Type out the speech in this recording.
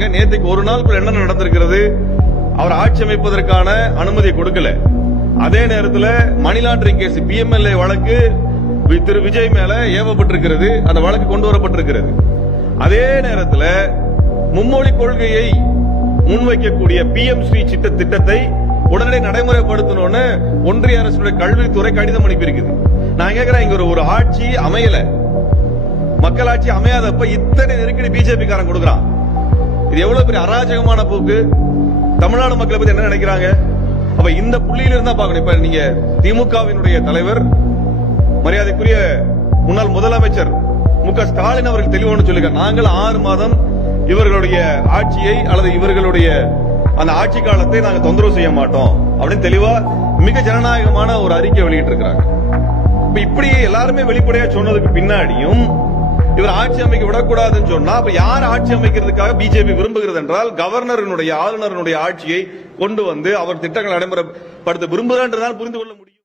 நேற்றுக்கு ஒரு நாள் என்ன நடந்திருக்கிறது? அவர் ஆட்சி அமைப்பதற்கான அனுமதி கொடுக்கல. அதே நேரத்தில் மணி லாண்டரிங் கேஸ் பிஎம்எல்ஏ வழக்கு திரு விஜய் மேல ஏவப்பட்டிருக்கிறது. அந்த வழக்கு கொண்டு வரப்பட்டிருக்கிறது. அதே நேரத்தில் மும்மொழி கொள்கையை முன்வைக்கக்கூடிய PM ஸ்ரீ திட்டத்தை உடனடி நடைமுறைப்படுத்தணும்னு ஒன்றிய அரசுடைய கல்வித்துறை கடிதம் அனுப்பியிருக்குது. நான் கேட்கிறேன், இங்க ஒரு ஆட்சி அமையல, மக்களாட்சி அமையாதப்ப இத்தனை நெருக்கடி பிஜேபி காரன் கொடுக்கிறான். இது எவ்வளவு பெரிய அராஜகமான போக்கு. தமிழ்நாடு மக்களை பத்தி என்ன நினைக்கிறாங்க? அப்ப இந்த புள்ளியில இருந்தா பாக்கணும். இப்ப நீங்க திமுகவினுடைய தலைவர் மரியாதைக்குரிய முன்னாள் முதலமைச்சர் மு.க. ஸ்டாலின் அவர்கள் தெளிவான சொல்லுங்க, நாங்கள் 6 மாதம் இவர்களுடைய ஆட்சியை அல்லது இவர்களுடைய அந்த ஆட்சி காலத்தை நாங்கள் தொந்தரவு செய்ய மாட்டோம் அப்படின்னு தெளிவா மிக ஜனநாயகமான ஒரு அறிக்கை வெளியிட்டு இருக்கிறாங்க. இப்படி எல்லாருமே வெளிப்படையா சொன்னதுக்கு பின்னாடியும் இவர் ஆட்சி அமைக்க விடக்கூடாதுன்னு சொன்னா, அப்ப யார் ஆட்சி அமைக்கிறதுக்காக பிஜேபி விரும்புகிறது என்றால் கவர்னருடைய ஆளுநருடைய ஆட்சியை கொண்டு வந்து அவர் திட்டங்களை நடைமுறைப்படுத்த விரும்புகிறார் என்றுதான் புரிந்து கொள்ள முடியும்.